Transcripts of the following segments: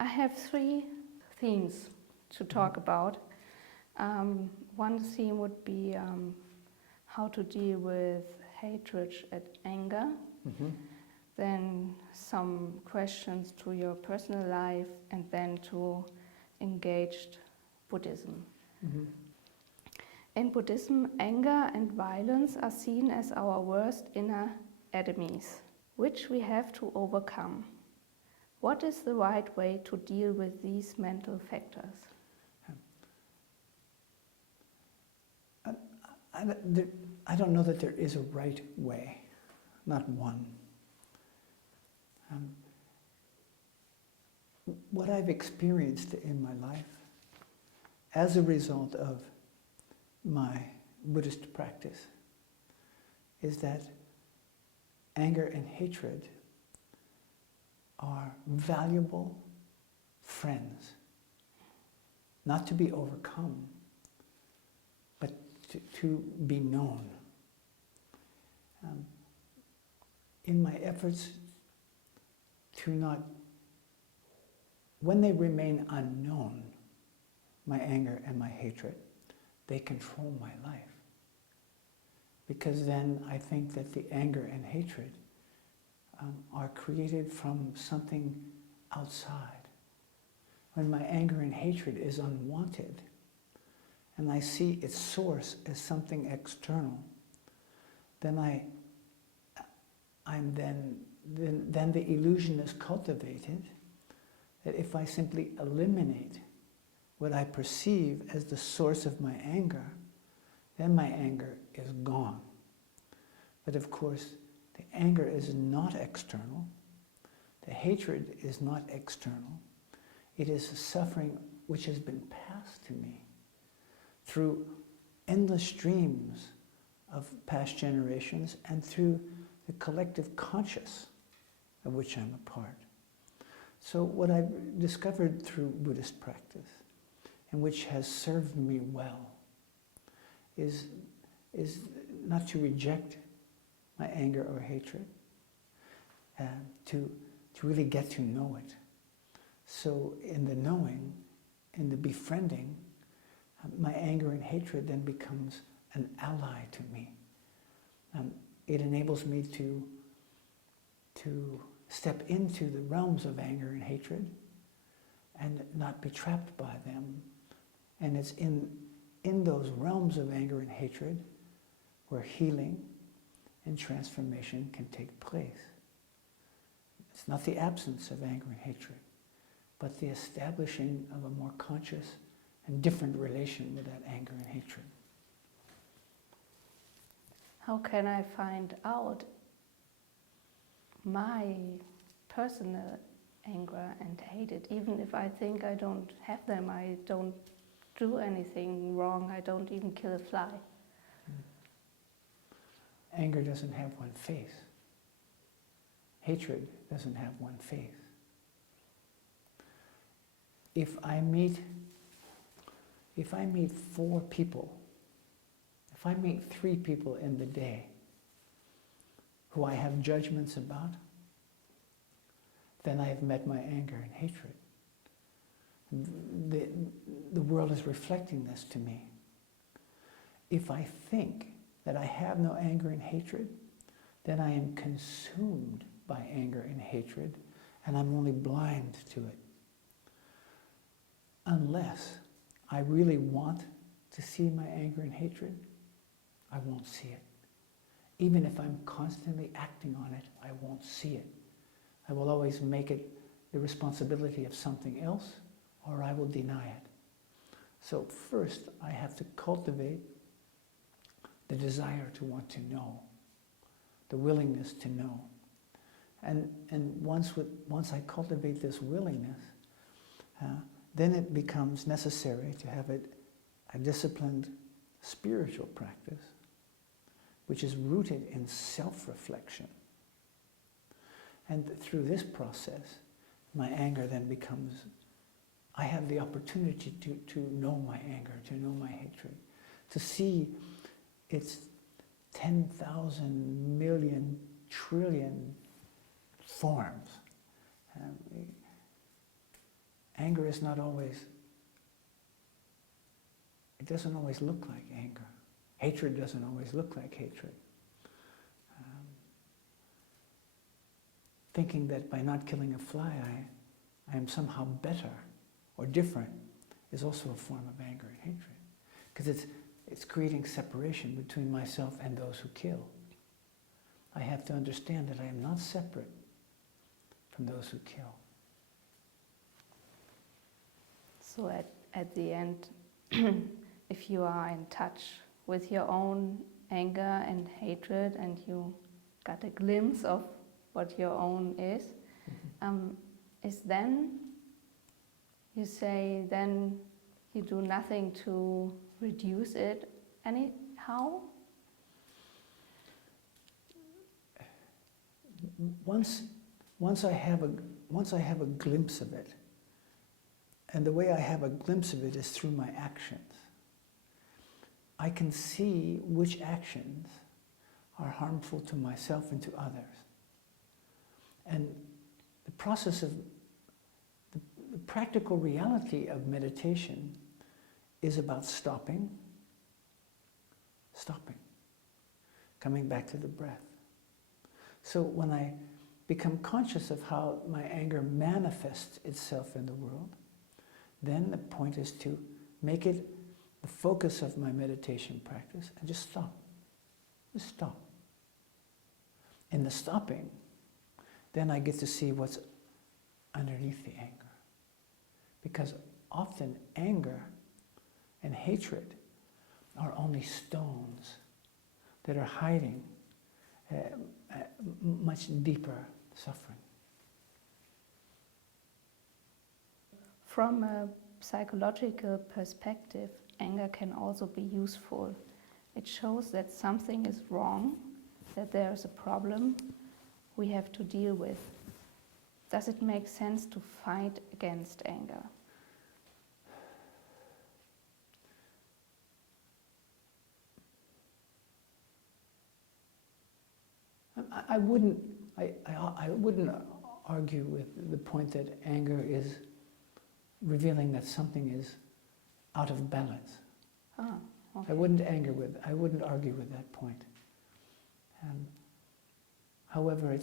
I have three themes to talk about. One theme would be how to deal with hatred and anger. Mm-hmm. Then some questions to your personal life, and then to engaged Buddhism. Mm-hmm. In Buddhism, anger and violence are seen as our worst inner enemies, which we have to overcome. What is the right way to deal with these mental factors? I don't know that there is a right way, not one. What I've experienced in my life as a result of my Buddhist practice is that anger and hatred are valuable friends, not to be overcome, but to be known. In my efforts to not, when they remain unknown, my anger and my hatred, they control my life. Because then I think that the anger and hatred are created from something outside. When my anger and hatred is unwanted, and I see its source as something external, then then the illusion is cultivated that if I simply eliminate what I perceive as the source of my anger, then my anger is gone. But of course, the anger is not external. The hatred is not external. It is suffering which has been passed to me through endless streams of past generations and through the collective conscious of which I'm a part. So what I've discovered through Buddhist practice, and which has served me well, is not to reject my anger or hatred, to really get to know it. So in the knowing, in the befriending, my anger and hatred then becomes an ally to me. It enables me to step into the realms of anger and hatred and not be trapped by them. And it's in those realms of anger and hatred where healing and transformation can take place. It's not the absence of anger and hatred, but the establishing of a more conscious and different relation with that anger and hatred. How can I find out my personal anger and hatred? Even if I think I don't have them, I don't do anything wrong, I don't even kill a fly. Anger doesn't have one face. Hatred doesn't have one face. If I meet 4 people, if I meet 3 people in the day who I have judgments about, then I have met my anger and hatred. The world is reflecting this to me. If I think that I have no anger and hatred, then I am consumed by anger and hatred, and I'm only blind to it. Unless I really want to see my anger and hatred, I won't see it. Even if I'm constantly acting on it, I won't see it. I will always make it the responsibility of something else, or I will deny it. So first, I have to cultivate the desire to want to know, the willingness to know. And once I cultivate this willingness, then it becomes necessary to have a disciplined spiritual practice, which is rooted in self-reflection. And through this process, my anger then becomes, I have the opportunity to know my anger, to know my hatred, to see its 10,000 million trillion forms. anger is not always, it doesn't always look like anger. Hatred doesn't always look like hatred. Thinking that by not killing a fly, I am somehow better or different is also a form of anger and hatred. Because it's creating separation between myself and those who kill. I have to understand that I am not separate from those who kill. So at the end, if you are in touch with your own anger and hatred and you got a glimpse of what your own is then you say, then you do nothing to reduce it anyhow? Once I have a glimpse of it, and the way I have a glimpse of it is through my actions, I can see which actions are harmful to myself and to others. And the process of the practical reality of meditation is about stopping, coming back to the breath. So when I become conscious of how my anger manifests itself in the world, then the point is to make it the focus of my meditation practice and just stop. Just stop. In the stopping, then I get to see what's underneath the anger. Because often anger and hatred are only stones that are hiding much deeper suffering. From a psychological perspective, anger can also be useful. It shows that something is wrong, that there is a problem we have to deal with. Does it make sense to fight against anger? I wouldn't argue with the point that anger is revealing that something is out of balance. Ah, okay. I wouldn't argue with that point. However,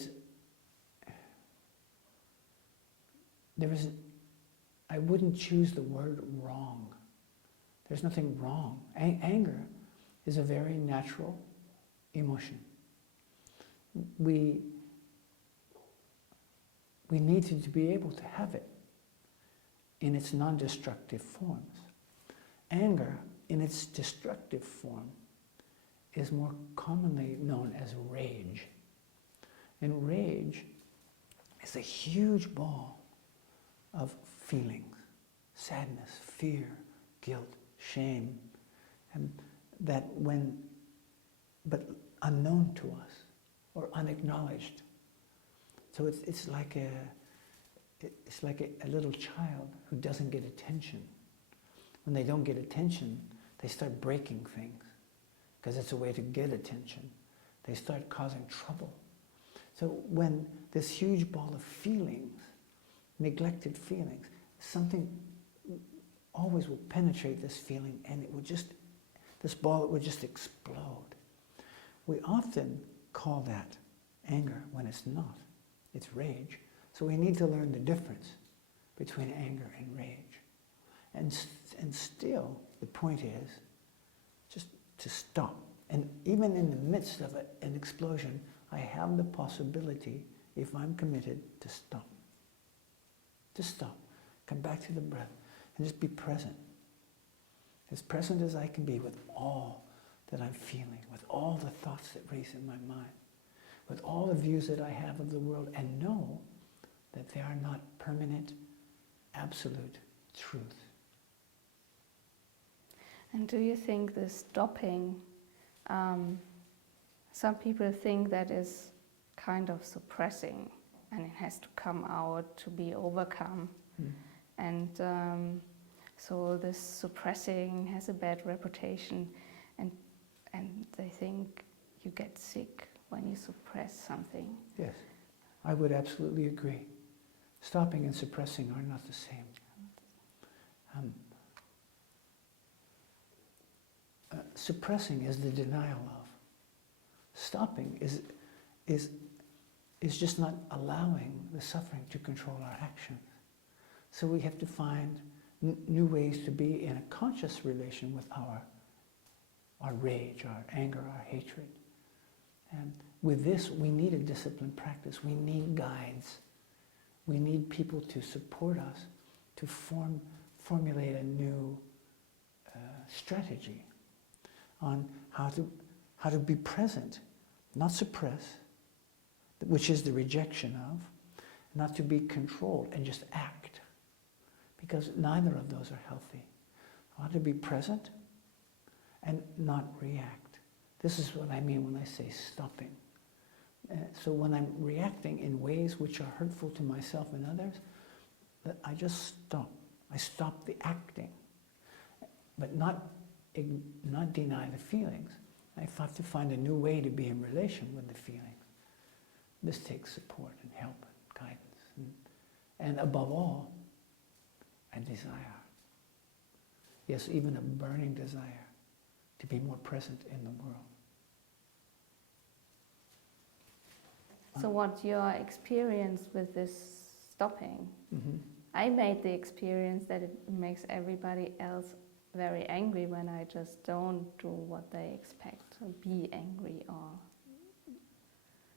I wouldn't choose the word wrong. There's nothing wrong. Anger is a very natural emotion. We need to be able to have it in its non-destructive forms. Anger, in its destructive form, is more commonly known as rage. And rage is a huge ball of feelings: sadness, fear, guilt, shame, and but unknown to us or unacknowledged. So it's like a little child who doesn't get attention. When they don't get attention, they start breaking things because it's a way to get attention. They start causing trouble. So when this huge ball of feelings, neglected feelings, something always will penetrate this feeling and this ball would just explode. We often call that anger when it's not. It's rage. So we need to learn the difference between anger and rage. And still, the point is just to stop. And even in the midst of an explosion, I have the possibility, if I'm committed, to stop. Just stop. Come back to the breath and just be present. As present as I can be with all that I'm feeling, with all the thoughts that race in my mind, with all the views that I have of the world, and know that they are not permanent, absolute truth. And do you think the stopping, some people think that is kind of suppressing and it has to come out to be overcome. And so this suppressing has a bad reputation, and they think you get sick when you suppress something. Yes, I would absolutely agree. Stopping and suppressing are not the same. Suppressing is the denial of. Stopping is just not allowing the suffering to control our actions. So we have to find new ways to be in a conscious relation with our rage, our anger, our hatred. And with this, we need a disciplined practice. We need guides. We need people to support us to formulate a new strategy on how to be present, not suppress, which is the rejection of, not to be controlled and just act, because neither of those are healthy. How to be present and not react. This is what I mean when I say stopping. So when I'm reacting in ways which are hurtful to myself and others, I just stop. I stop the acting, but not deny the feelings. I have to find a new way to be in relation with the feelings. This takes support and help and guidance. And above all, a desire. Yes, even a burning desire to be more present in the world. So what's your experience with this stopping? Mm-hmm. I made the experience that it makes everybody else very angry when I just don't do what they expect, or be angry or...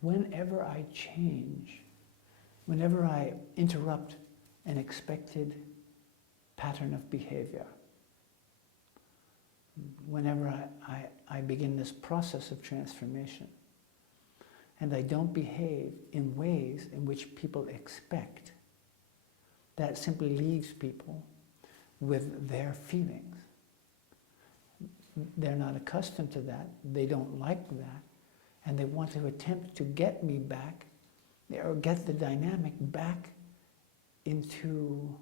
Whenever I change, whenever I interrupt an expected pattern of behavior, whenever I begin this process of transformation, and I don't behave in ways in which people expect, that simply leaves people with their feelings. They're not accustomed to that, they don't like that, and they want to attempt to get me back, or get the dynamic back into,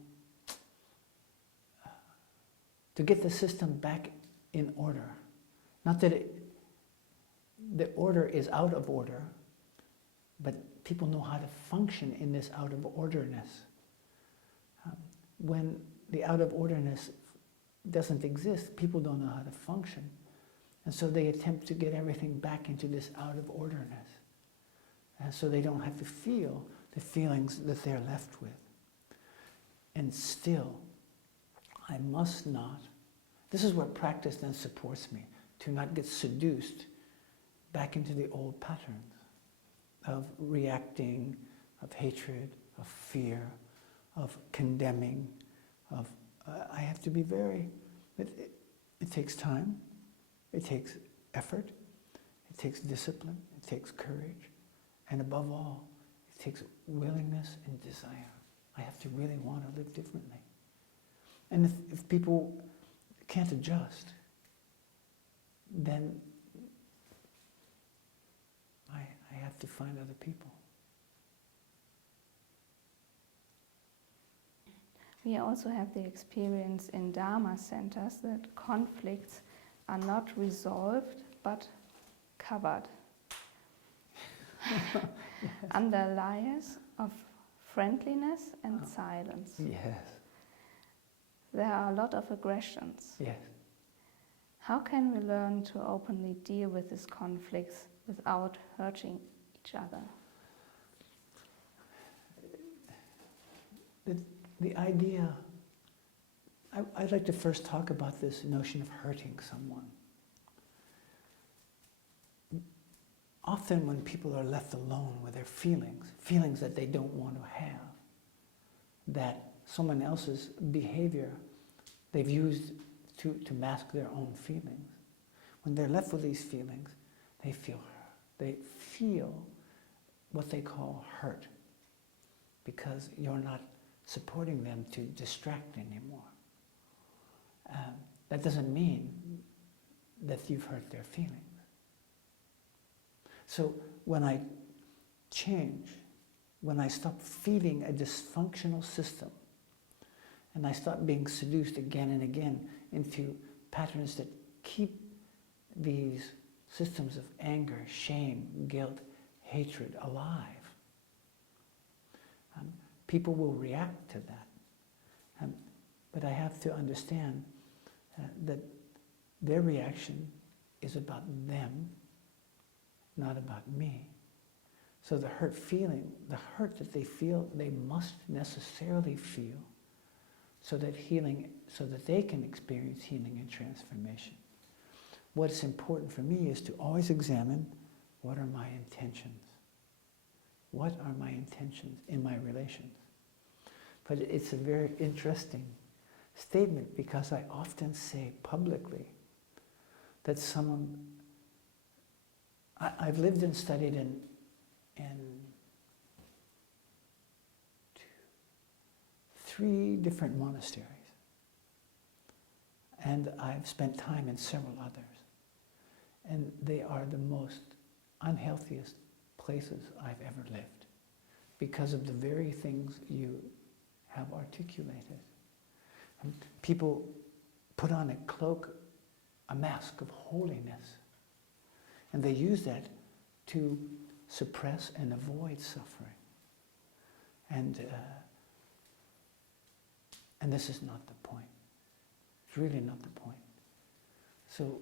to get the system back in order. Not that the order is out of order, but people know how to function in this out of orderness. When the out of orderness doesn't exist, people don't know how to function. And so they attempt to get everything back into this out of orderness. And so they don't have to feel the feelings that they're left with. And still, I must not, this is where practice then supports me, to not get seduced back into the old patterns of reacting, of hatred, of fear, of condemning, of, I have to be very, it takes time, it takes effort, it takes discipline, it takes courage, and above all, it takes willingness and desire. I have to really want to live differently. And if people can't adjust, then I have to find other people. We also have the experience in Dharma centers that conflicts are not resolved but covered Yes. under layers of friendliness and silence. Yes. There are a lot of aggressions. Yes. How can we learn to openly deal with these conflicts without hurting each other? The idea, I'd like to first talk about this notion of hurting someone. Often when people are left alone with their feelings that they don't want to have, that someone else's behavior they've used to mask their own feelings. When they're left with these feelings, they feel what they call hurt, because you're not supporting them to distract anymore. That doesn't mean that you've hurt their feelings. So when I change, when I stop feeding a dysfunctional system, and I stop being seduced again and again into patterns that keep these systems of anger, shame, guilt, hatred alive, people will react to that. But I have to understand that their reaction is about them, not about me. So the hurt feeling, the hurt that they feel, they must necessarily feel so that they can experience healing and transformation. What's important for me is to always examine, what are my intentions? What are my intentions in my relations? But it's a very interesting statement, because I often say publicly that I've lived and studied in 3 different monasteries, and I've spent time in several others, and they are the most unhealthiest places I've ever lived because of the very things you have articulated. And people put on a cloak, a mask of holiness, and they use that to suppress and avoid suffering. And this is not the point. It's really not the point. So,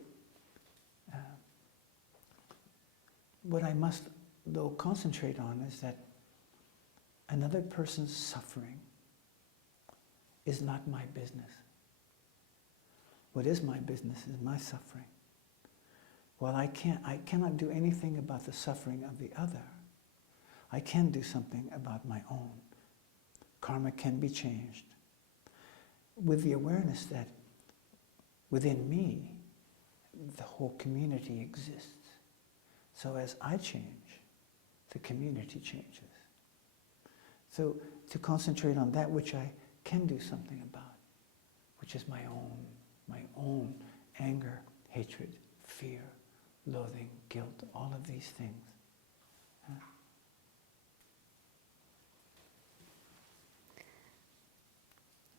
what I must, though, concentrate on is that another person's suffering is not my business. What is my business is my suffering. While I cannot do anything about the suffering of the other, I can do something about my own. Karma can be changed with the awareness that within me, the whole community exists. So as I change, the community changes. So to concentrate on that which I can do something about, which is my own anger, hatred, fear, loathing, guilt, all of these things.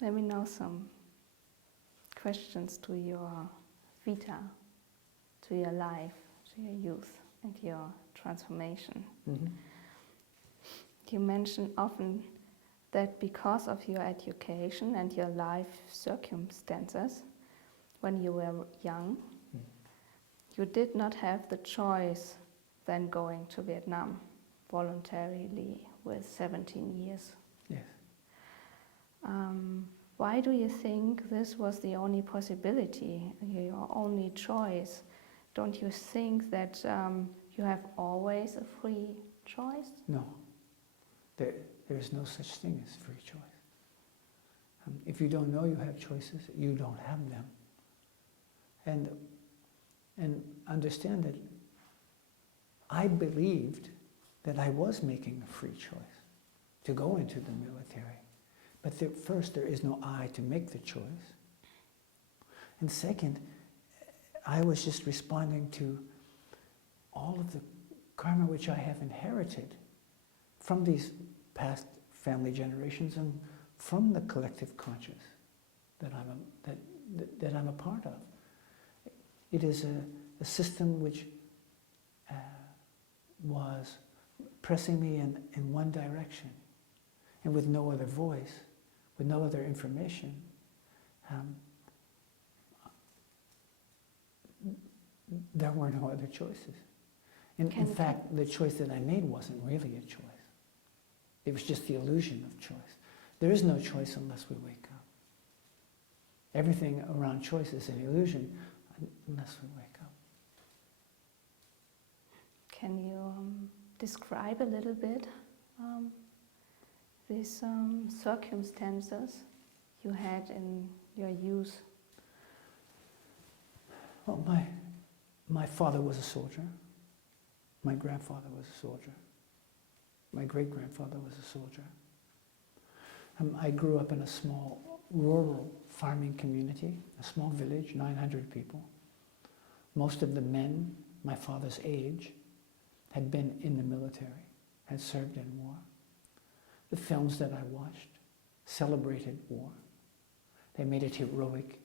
Let me know some questions to your vita, to your life, to your youth, and your transformation. Mm-hmm. You mention often that because of your education and your life circumstances, when you were young, you did not have the choice then going to Vietnam voluntarily with 17 years. Yes. Why do you think this was the only possibility, your only choice? Don't you think that you have always a free choice? No. There is no such thing as free choice. If you don't know you have choices, you don't have them. And understand that I believed that I was making a free choice to go into the military. But first, there is no I to make the choice. And second, I was just responding to all of the karma which I have inherited from these past family generations and from the collective conscious that I'm a part of. It is a system which was pressing me in one direction, and with no other voice, with no other information. There were no other choices. In fact, the choice that I made wasn't really a choice. It was just the illusion of choice. There is no choice unless we wake up. Everything around choice is an illusion unless we wake up. Can you describe a little bit these circumstances you had in your youth? Well, my father was a soldier. My grandfather was a soldier. My great-grandfather was a soldier. I grew up in a small rural farming community, a small village, 900 people. Most of the men my father's age had been in the military, had served in war. The films that I watched celebrated war. They made it heroic,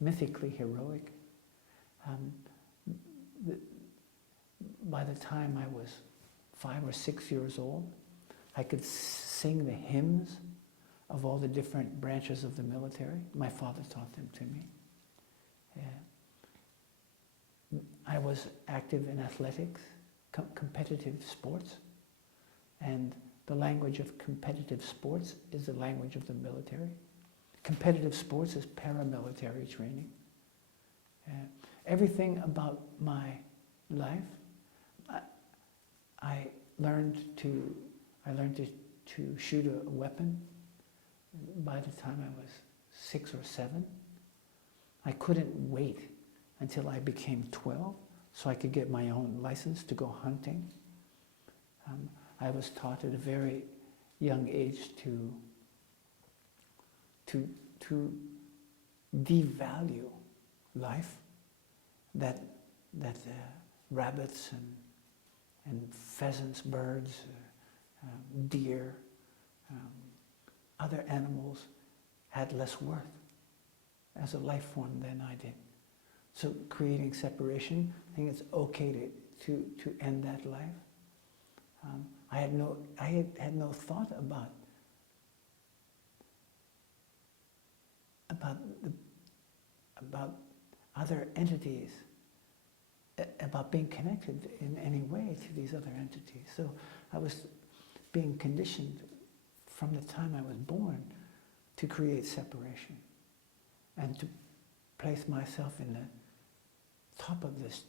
mythically heroic. By the time I was 5 or 6 years old, I could sing the hymns of all the different branches of the military. My father taught them to me. I was active in athletics, competitive sports, and the language of competitive sports is the language of the military. Competitive sports is paramilitary training. Everything about my life, I learned to shoot a weapon by the time I was 6 or 7. I couldn't wait until I became 12 so I could get my own license to go hunting. I was taught at a very young age to devalue life, that rabbits and pheasants, birds, deer, other animals had less worth as a life form than I did. So creating separation, I think it's okay to end that life. I had no thought about other entities, about being connected in any way to these other entities. So I was being conditioned from the time I was born to create separation and to place myself in the top of this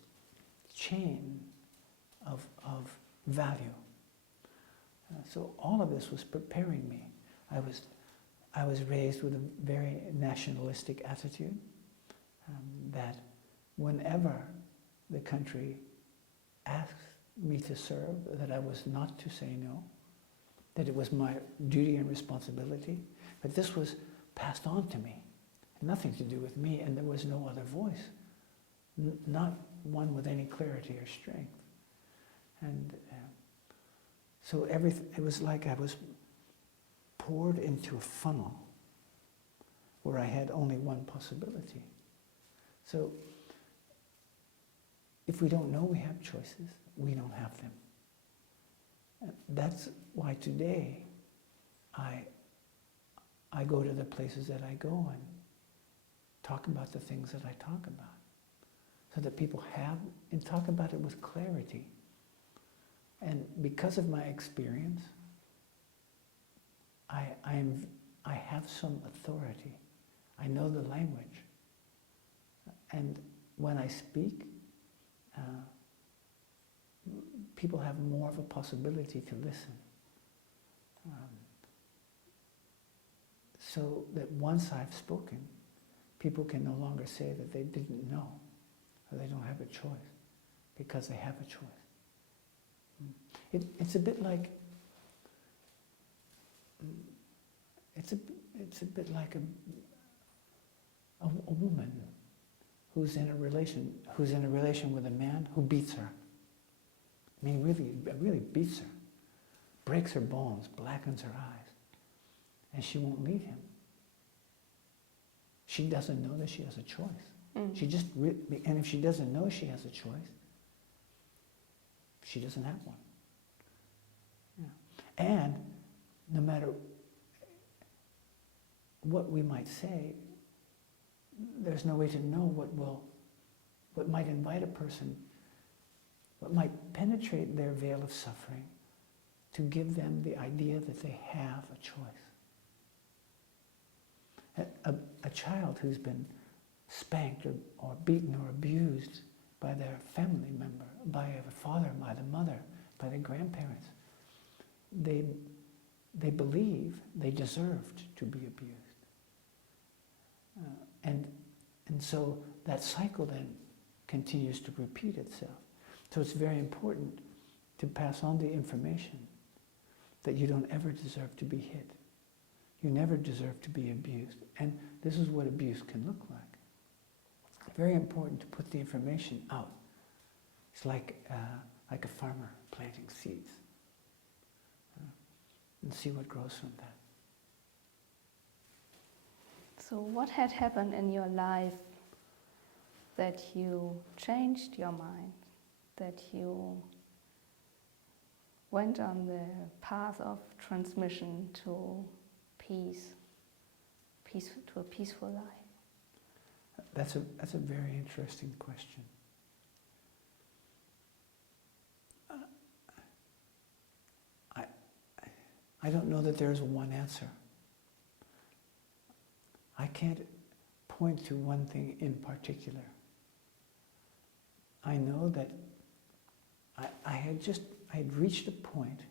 chain of value. So all of this was preparing me. I was raised with a very nationalistic attitude, that whenever the country asked me to serve, that I was not to say no, that it was my duty and responsibility. But this was passed on to me, nothing to do with me, and there was no other voice, not one with any clarity or strength. And so it was like I was poured into a funnel where I had only one possibility. So if we don't know we have choices, we don't have them. That's why today I go to the places that I go and talk about the things that I talk about, so that people have, and talk about it with clarity. And because of my experience, I have some authority. I know the language. And when I speak, people have more of a possibility to listen. So that once I've spoken, people can no longer say that they didn't know, or they don't have a choice, because they have a choice. It's a bit like a woman who's in a relation with a man who beats her. I mean, really beats her, breaks her bones, blackens her eyes, and she won't leave him. She doesn't know that she has a choice. And if she doesn't know she has a choice, she doesn't have one. Yeah. And no matter what we might say, there's no way to know what might invite a person, what might penetrate their veil of suffering to give them the idea that they have a choice. A child who's been spanked or beaten or abused by their family member, by the father, by the mother, by the grandparents, they believe they deserved to be abused. And so that cycle then continues to repeat itself. So it's very important to pass on the information that you don't ever deserve to be hit. You never deserve to be abused. And this is what abuse can look like. Very important to put the information out. It's like a farmer planting seeds. And see what grows from that. So what had happened in your life that you changed your mind, that you went on the path of transmission to peace, to a peaceful life? That's a very interesting question. I don't know that there's one answer. I can't point to one thing in particular. I know that I had reached a point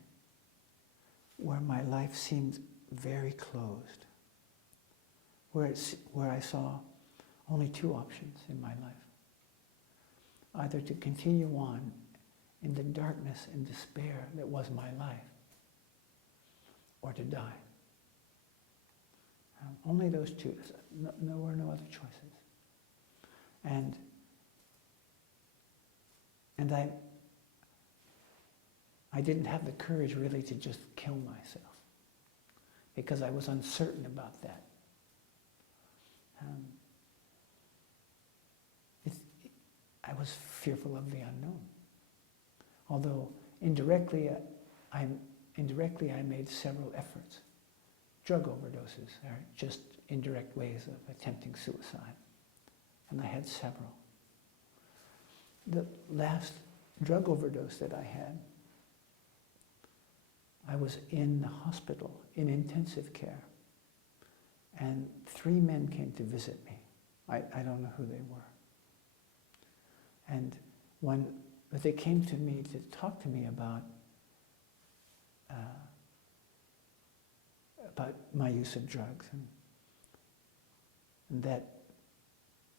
where my life seemed very closed, where I saw only two options in my life. Either to continue on in the darkness and despair that was my life, or to die. Only those two. There were no other choices. And I didn't have the courage really to just kill myself, because I was uncertain about that. I was fearful of the unknown. Although indirectly I made several efforts. Drug overdoses are just indirect ways of attempting suicide. And I had several. The last drug overdose that I had, I was in the hospital in intensive care. And 3 men came to visit me. I don't know who they were. And but they came to me to talk to me about my use of drugs, and that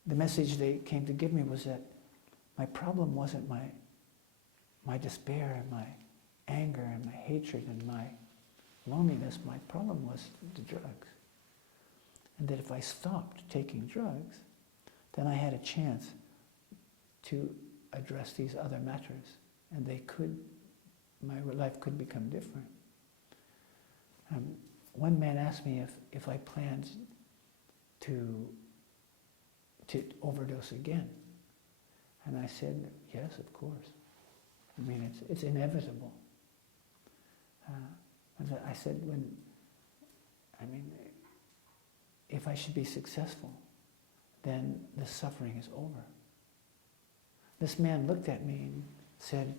the message they came to give me was that my problem wasn't my despair and my anger and my hatred and my loneliness. My problem was the drugs. And that if I stopped taking drugs, then I had a chance to address these other matters, and my life could become different. One man asked me if I planned to overdose again. And I said, yes, of course. I mean, it's inevitable. And I said, if I should be successful, then the suffering is over. This man looked at me and said,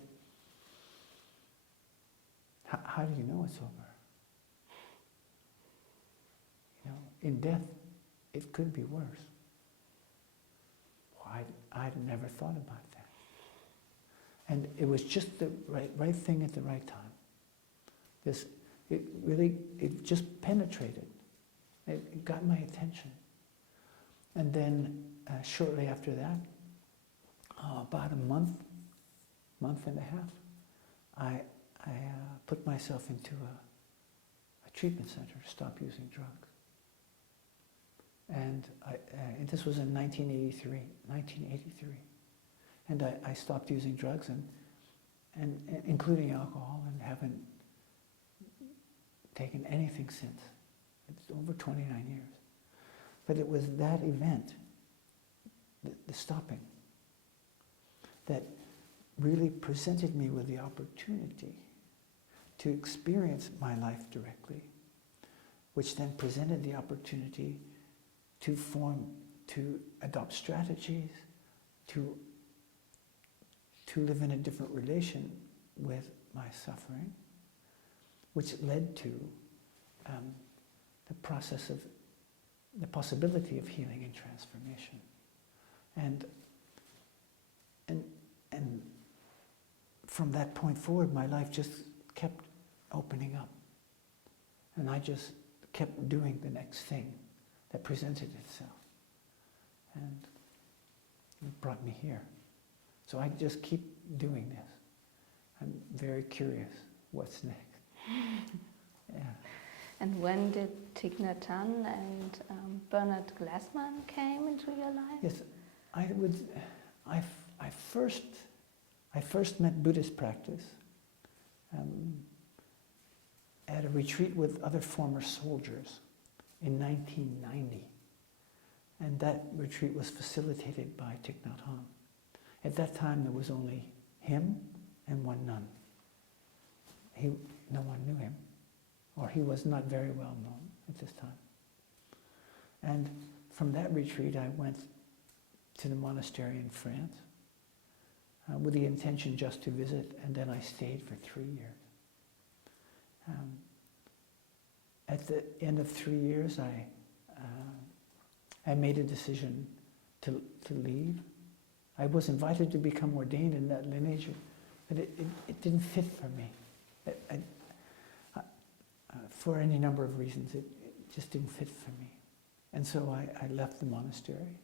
how do you know it's over? You know, in death, it could be worse. Well, I'd never thought about that. And it was just the right thing at the right time. It just penetrated. It got my attention. And then shortly after that, about a month and a half, I put myself into a treatment center to stop using drugs. And this was in 1983. And I stopped using drugs, and including alcohol, and haven't taken anything since. It's over 29 years. But it was that event, the stopping, that really presented me with the opportunity to experience my life directly, which then presented the opportunity to adopt strategies, to live in a different relation with my suffering, which led to the process of the possibility of healing and transformation. And from that point forward, my life just kept opening up. And I just kept doing the next thing that presented itself. And it brought me here. So I just keep doing this. I'm very curious what's next. Yeah. And when did Thich Nhat Hanh and Bernard Glassman came into your life? Yes, I first met Buddhist practice at a retreat with other former soldiers in 1990. And that retreat was facilitated by Thich Nhat Hanh. At that time, there was only him and one nun. No one knew him, or he was not very well known. at this time. And from that retreat, I went to the monastery in France with the intention just to visit, and then I stayed for 3 years. At the end of 3 years, I made a decision to leave. I was invited to become ordained in that lineage, but it didn't fit for me. For any number of reasons, it just didn't fit for me. And so I left the monastery,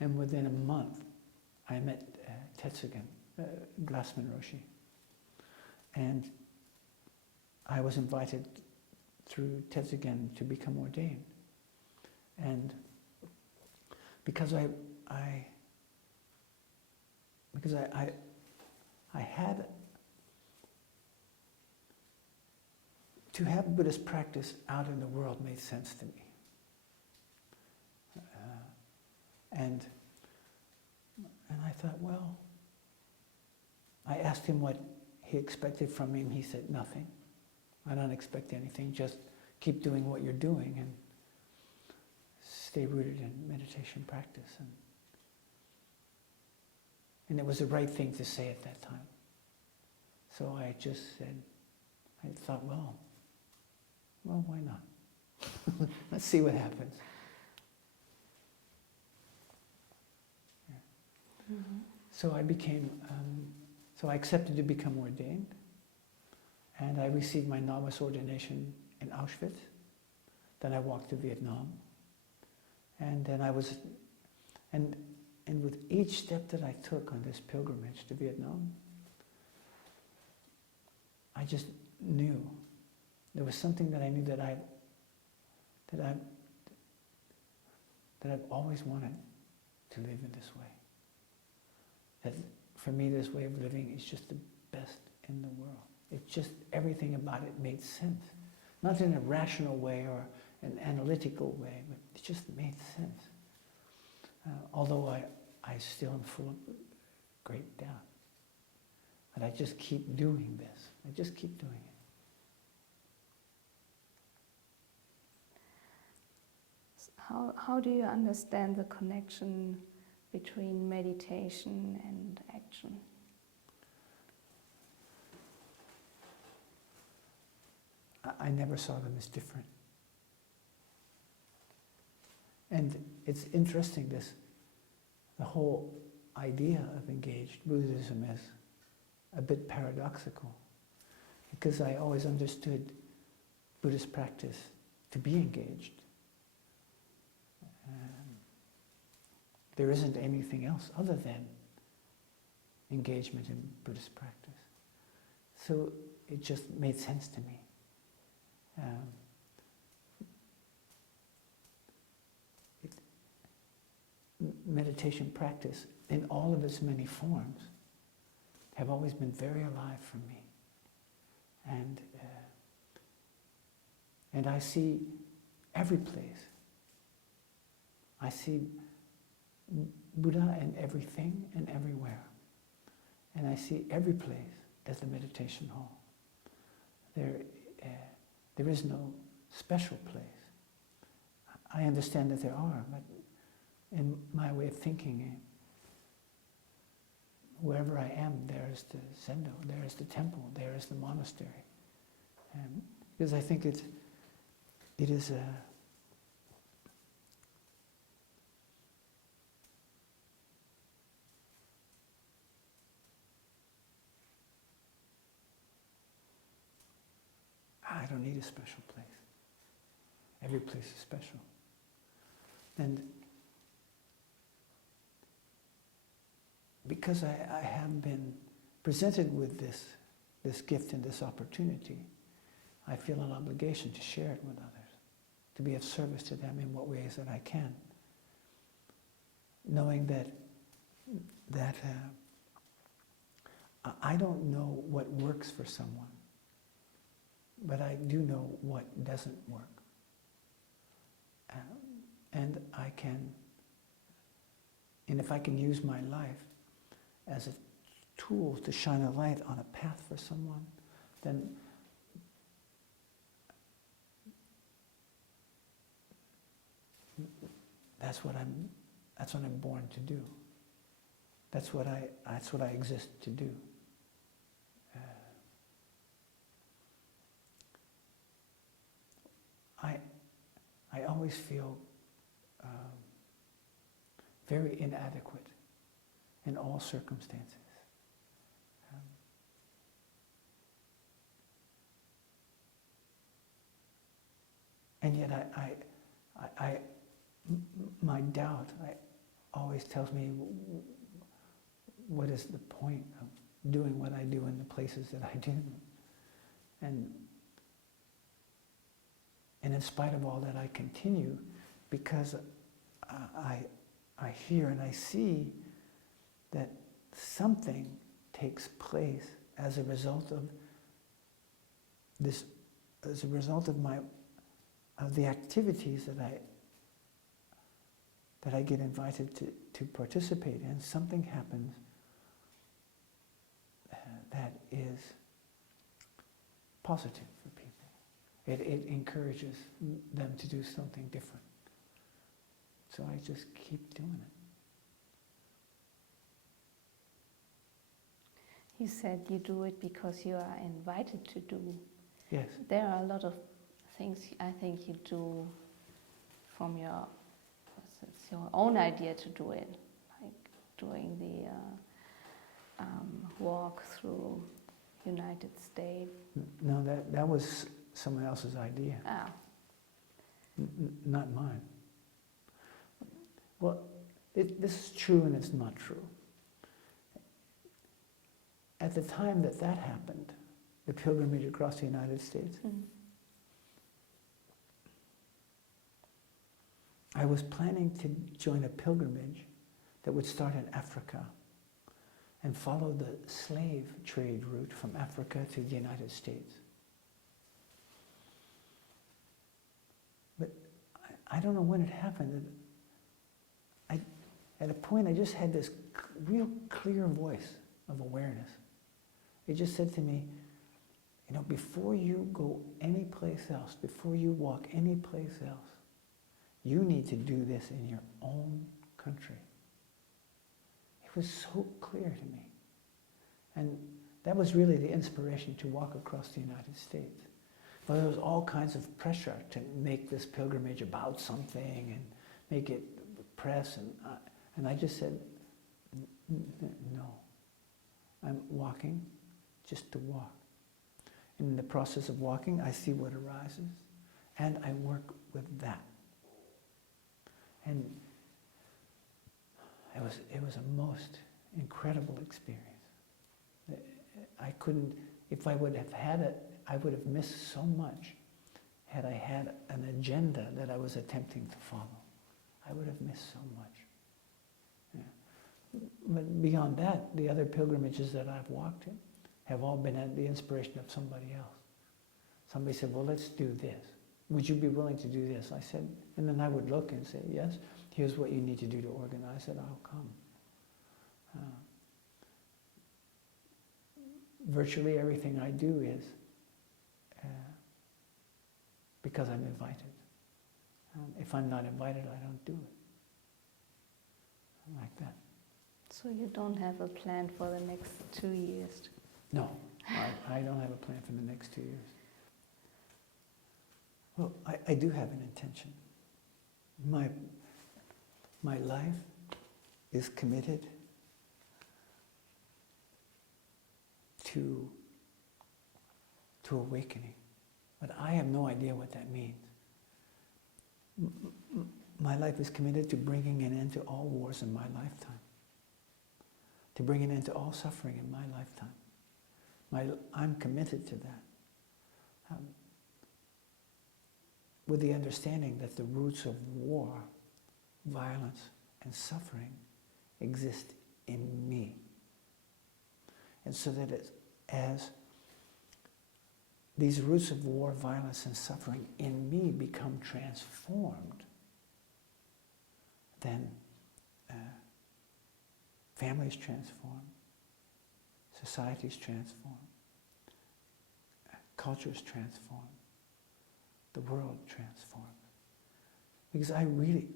and within a month, I met Tetsugen, Glassman Roshi. And I was invited through Tetsugen to become ordained. And because I had to have Buddhist practice out in the world made sense to me. And I thought, well, I asked him what he expected from me, and he said, nothing. I don't expect anything, just keep doing what you're doing and stay rooted in meditation practice. And it was the right thing to say at that time. So I just said, I thought, well, why not? Let's see what happens. Yeah. Mm-hmm. So I accepted to become ordained, and I received my novice ordination in Auschwitz. Then I walked to Vietnam, and then and with each step that I took on this pilgrimage to Vietnam, I just knew there was something that I knew that I've always wanted to live in this way. That for me, this way of living is just the best in the world. It's just everything about it made sense, not in a rational way or an analytical way, but it just made sense. Although I still am full of great doubt. But I just keep doing this. I just keep doing it. How do you understand the connection between meditation and action? I never saw them as different. And it's interesting, the whole idea of engaged Buddhism is a bit paradoxical, because I always understood Buddhist practice to be engaged. There isn't anything else other than engagement in Buddhist practice. So it just made sense to me. Meditation practice in all of its many forms have always been very alive for me. And I see every place. I see Buddha in everything and everywhere. And I see every place as a meditation hall. There is no special place. I understand that there are, but in my way of thinking, wherever I am, there is the zendo, there is the temple, there is the monastery. Because I think it is a I don't need a special place. Every place is special. And because I have been presented with this gift and this opportunity, I feel an obligation to share it with others, to be of service to them in what ways that I can, knowing that I don't know what works for someone, but I do know what doesn't work. And if I can use my life as a tool to shine a light on a path for someone, then that's what I'm born to do. That's what I exist to do. I always feel very inadequate in all circumstances. And yet my doubt always tells me, what is the point of doing what I do in the places that I do? And in spite of all that, I continue because I hear and I see that something takes place as a result of this, as a result of the activities that I get invited to participate in. Something happens that is positive for people. It encourages them to do something different. So I just keep doing it. You said you do it because you are invited to do. Yes. There are a lot of things I think you do from your own idea to do it, like doing the walk through United States. No, that was someone else's idea. Ah. Not mine. Well, this is true and it's not true. At the time that happened, the pilgrimage across the United States, I was planning to join a pilgrimage that would start in Africa and follow the slave trade route from Africa to the United States. But I don't know when it happened. At a point, I just had this real clear voice of awareness. It just said to me, you know, before you go anyplace else, before you walk anyplace else, you need to do this in your own country. It was so clear to me. And that was really the inspiration to walk across the United States. But there was all kinds of pressure to make this pilgrimage about something and make it press. And I just said, no. I'm walking just to walk. In the process of walking, I see what arises, and I work with that. And it was a most incredible experience. I couldn't, if I would have had it, I would have missed so much had I had an agenda that I was attempting to follow. I would have missed so much. Yeah. But beyond that, the other pilgrimages that I've walked in have all been at the inspiration of somebody else. Somebody said, well, let's do this. Would you be willing to do this? I said, and then I would look and say, yes, here's what you need to do to organize it, I'll come. Virtually everything I do is because I'm invited. If I'm not invited, I don't do it. Like that. So you don't have a plan for the next 2 years? No, I don't have a plan for the next 2 years. Well, I do have an intention. My life is committed to awakening, but I have no idea what that means. My life is committed to bringing an end to all wars in my lifetime, to bring an end to all suffering in my lifetime. I'm committed to that. With the understanding that the roots of war, violence, and suffering exist in me. And so that as these roots of war, violence, and suffering in me become transformed, then families transform, societies transform, cultures transform, the world transforms. Because I really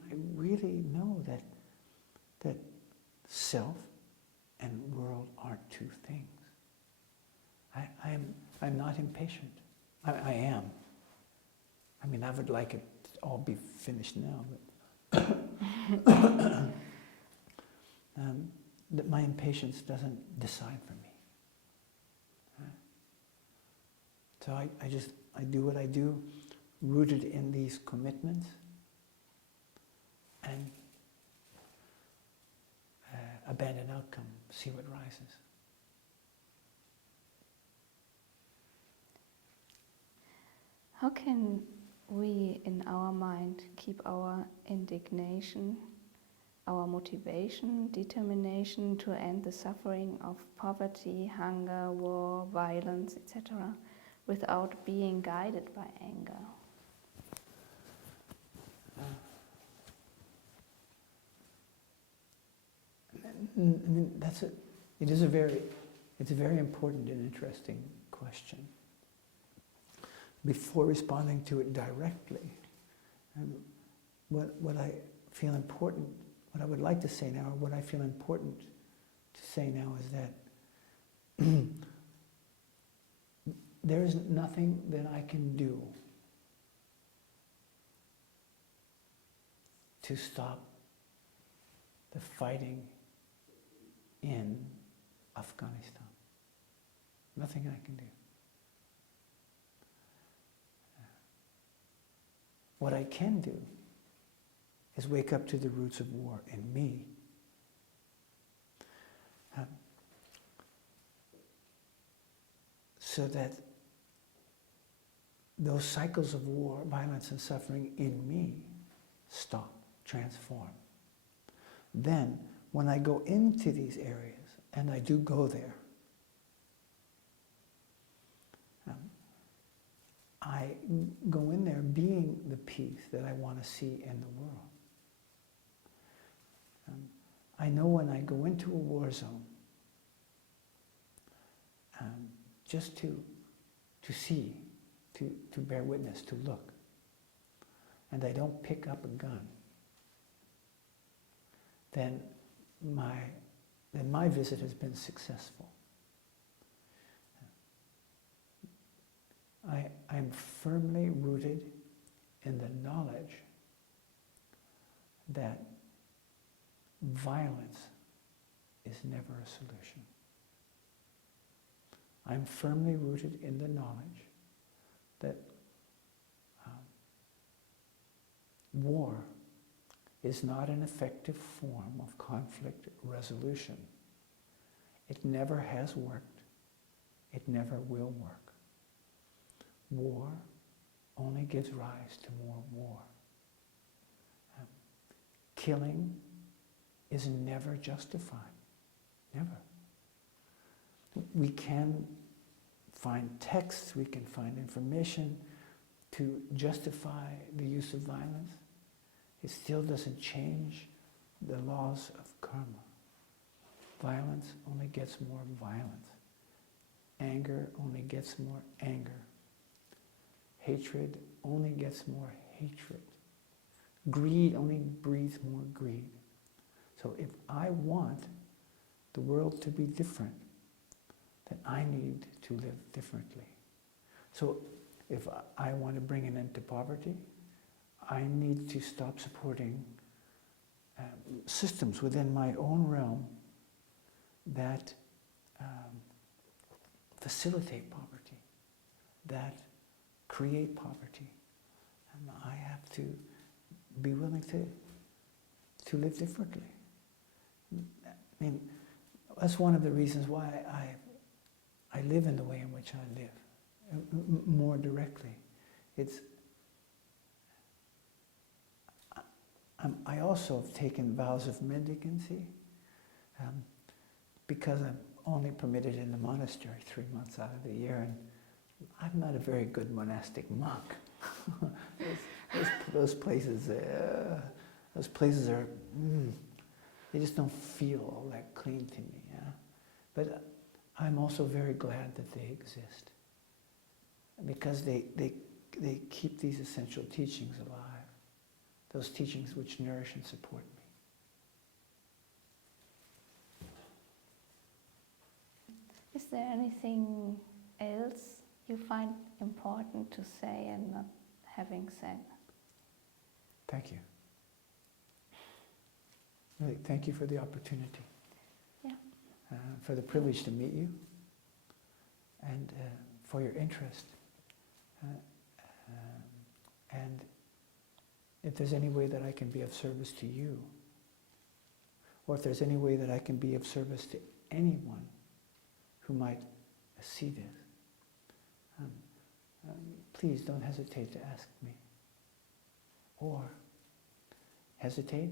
know that self and world aren't two things. I'm not impatient. I am. I mean, I would like it to all be finished now, but that my impatience doesn't decide for me. So I do what I do, rooted in these commitments, and abandon outcome, see what rises. How can we, in our mind, keep our indignation, our motivation, determination to end the suffering of poverty, hunger, war, violence, etc., without being guided by anger? I mean, it's a very important and interesting question. Before responding to it directly, what I feel important, what I would like to say now, or what I feel important to say now is that there is nothing that I can do to stop the fighting in Afghanistan. Nothing I can do. What I can do is wake up to the roots of war in me. So that those cycles of war, violence and suffering in me stop, transform. Then, when I go into these areas, and I do go there, I go in there being the peace that I want to see in the world. I know when I go into a war zone, just to see, to bear witness, to look, and I don't pick up a gun, then my visit has been successful. I'm firmly rooted in the knowledge that violence is never a solution. I'm firmly rooted in the knowledge that war is not an effective form of conflict resolution. It never has worked. It never will work. War only gives rise to more war. Killing is never justified. Never. We can find texts, we can find information to justify the use of violence. It still doesn't change the laws of karma. Violence only gets more violence. Anger only gets more anger. Hatred only gets more hatred. Greed only breeds more greed. So if I want the world to be different, then I need to live differently. So if I want to bring an end to poverty, I need to stop supporting systems within my own realm that facilitate poverty, that create poverty. And I have to be willing to live differently. I mean, that's one of the reasons why I live in the way in which I live, more directly. I also have taken vows of mendicancy because I'm only permitted in the monastery 3 months out of the year, and I'm not a very good monastic monk. those places are, they just don't feel all that clean to me. Yeah? But I'm also very glad that they exist, because they keep these essential teachings alive. those teachings which nourish and support me. Is there anything else you find important to say and not having said? Thank you. Really, thank you for the opportunity. Yeah. For the privilege to meet you, and for your interest. And if there's any way that I can be of service to you, or if there's any way that I can be of service to anyone who might see this, please don't hesitate to ask me. Or hesitate,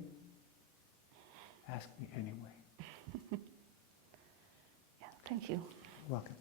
ask me anyway. Yeah, thank you. Welcome.